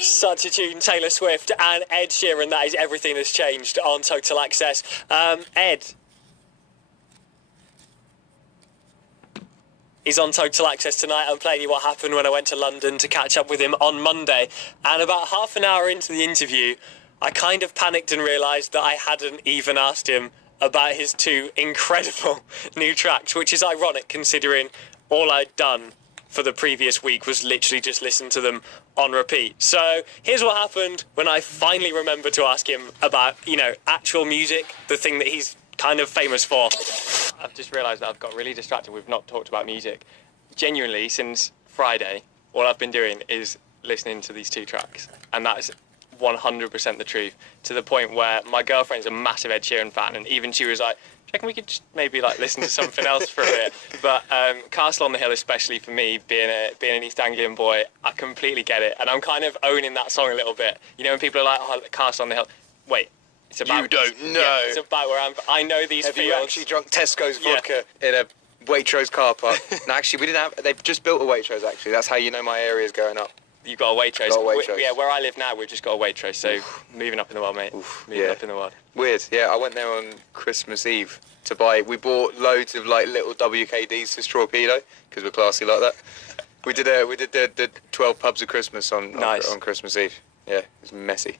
Such a tune, Taylor Swift and Ed Sheeran. That is Everything Has Changed on Total Access. Ed is on Total Access tonight. I'm playing you what happened when I went to London to catch up with him on Monday. And about half an hour into the interview, I kind of panicked and realised that I hadn't even asked him about his two incredible new tracks, which is ironic considering all I'd done for the previous week was literally just listen to them on repeat. So here's what happened when I finally remembered to ask him about, actual music, the thing that he's kind of famous for. I've just realised that I've got really distracted. We've not talked about music. Genuinely, since Friday, all I've been doing is listening to these two tracks. And that is 100% the truth, to the point where my girlfriend's a massive Ed Sheeran fan, and even she was like, do you reckon we could just maybe listen to something else for a bit? But Castle on the Hill, especially for me, being an East Anglian boy, I completely get it, and I'm kind of owning that song a little bit. When people are like, oh, Castle on the Hill, wait, it's about... You don't know. Yeah, it's about where I know these fields. Have you actually drunk Tesco's vodka in a Waitrose car park? No, actually, we didn't have... They've just built a Waitrose, actually. That's how you know my area's going up. You've got a Waitrose. Got a Waitrose. Yeah, where I live now, we've just got a Waitrose, so moving up in the world, mate. Moving up in the world. Weird. Yeah, I went there on Christmas Eve to buy... We bought loads of, little WKDs for Strawpedo, because we're classy like that. We did the 12 pubs of Christmas on Christmas Eve. Yeah, it was messy.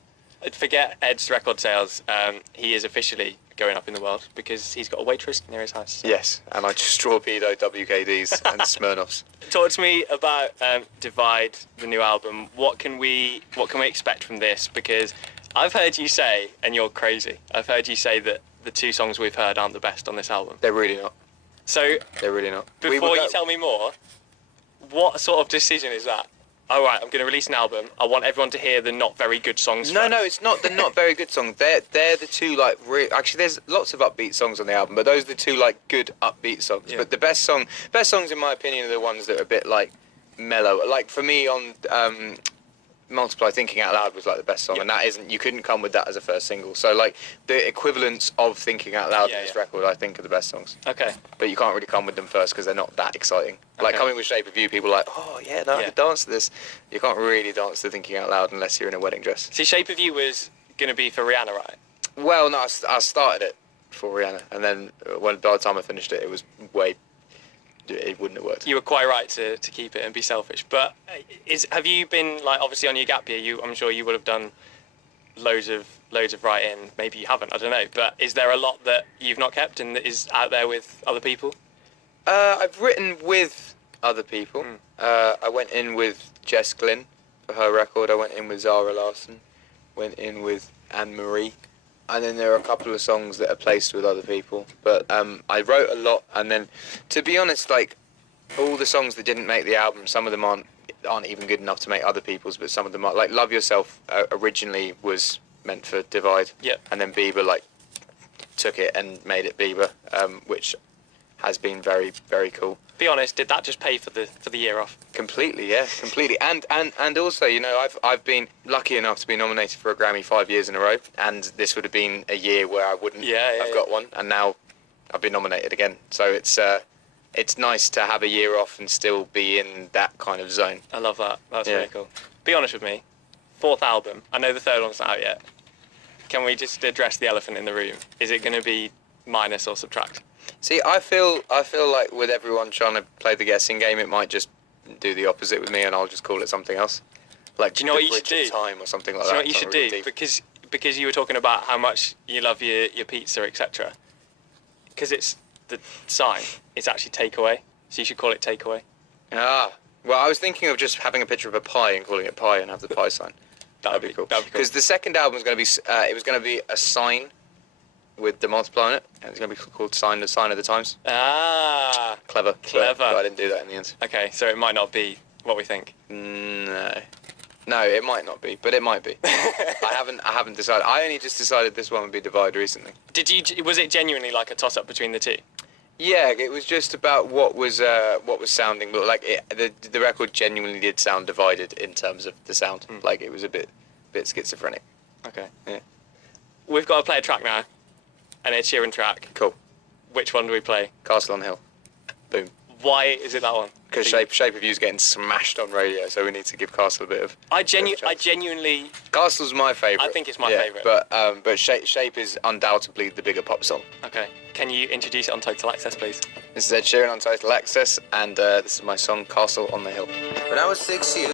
Forget Ed's record sales. He is officially going up in the world because he's got a Waitrose near his house. So. Yes, and I just Strawpedo, WKDs and Smirnoffs. Talk to me about Divide, the new album. What can we expect from this? Because I've heard you say, and you're crazy, I've heard you say that the two songs we've heard aren't the best on this album. They're really not. So they're really not. Before you tell me more, what sort of decision is that? All right, I'm going to release an album. I want everyone to hear the not very good songs. No, it's not the not very good songs. They're the two actually, there's lots of upbeat songs on the album, but those are the two good upbeat songs. Yeah. But the best songs in my opinion are the ones that are a bit mellow. For me on Multiply, Thinking Out Loud was the best song, and that isn't. You couldn't come with that as a first single. So the equivalents of Thinking Out Loud in this record, I think, are the best songs. Okay. But you can't really come with them first because they're not that exciting. Okay. Coming with Shape of You, people are like, oh yeah, no, I could dance to this. You can't really dance to Thinking Out Loud unless you're in a wedding dress. See, Shape of You was going to be for Rihanna, right? Well, no, I started it for Rihanna, and then by the time I finished it, it was it wouldn't have worked. You were quite right to keep it and be selfish. But have you been obviously on your gap year? I'm sure you would have done loads of writing. Maybe you haven't. I don't know. But is there a lot that you've not kept and that is out there with other people? I've written with other people. I went in with Jess Glynn for her record. I went in with Zara Larsson. Went in with Anne Marie. And then there are a couple of songs that are placed with other people. But I wrote a lot, and then, to be honest, all the songs that didn't make the album, some of them aren't even good enough to make other people's, but some of them are. Love Yourself originally was meant for Divide. Yeah. And then Bieber took it and made it Bieber, which has been very, very cool. Be honest, did that just pay for the year off? Completely, yeah, completely. And also, I've been lucky enough to be nominated for a Grammy 5 years in a row, and this would have been a year where I wouldn't have got one, and now I've been nominated again. So it's nice to have a year off and still be in that kind of zone. I love that. That's really cool. Be honest with me. Fourth album. I know the third one's not out yet. Can we just address the elephant in the room? Is it going to be minus or subtract? See, I feel like with everyone trying to play the guessing game, it might just do the opposite with me, and I'll just call it something else. Do you know what you should do? Time or something like that. Do you know what you should do? Because you were talking about how much you love your pizza, etc. Because it's the sign. It's actually takeaway, so you should call it takeaway. Ah, well, I was thinking of just having a picture of a pie and calling it pie and have the pie sign. That'd be cool. Because the second album was going to be, it was going to be a sign with the Multiply on it, and it's going to be called Sign of the Times. Ah. Clever. Clever. But I didn't do that in the end. Okay, so it might not be what we think. No, it might not be, but it might be. I haven't decided. I only just decided this one would be Divide recently. Was it genuinely a toss-up between the two? Yeah, it was just about what was sounding, but the record genuinely did sound divided in terms of the sound. It was a bit schizophrenic. Okay. Yeah. We've got to play a track now. An Ed Sheeran track. Cool. Which one do we play? Castle on Hill. Boom. Why is it that one? Because Shape of You is getting smashed on radio, so we need to give Castle a bit of. I genuinely. Castle's my favourite. I think it's my favourite. But Shape is undoubtedly the bigger pop song. Okay. Can you introduce it on Total Access, please? This is Ed Sheeran on Total Access, and this is my song Castle on the Hill. When I was 6 years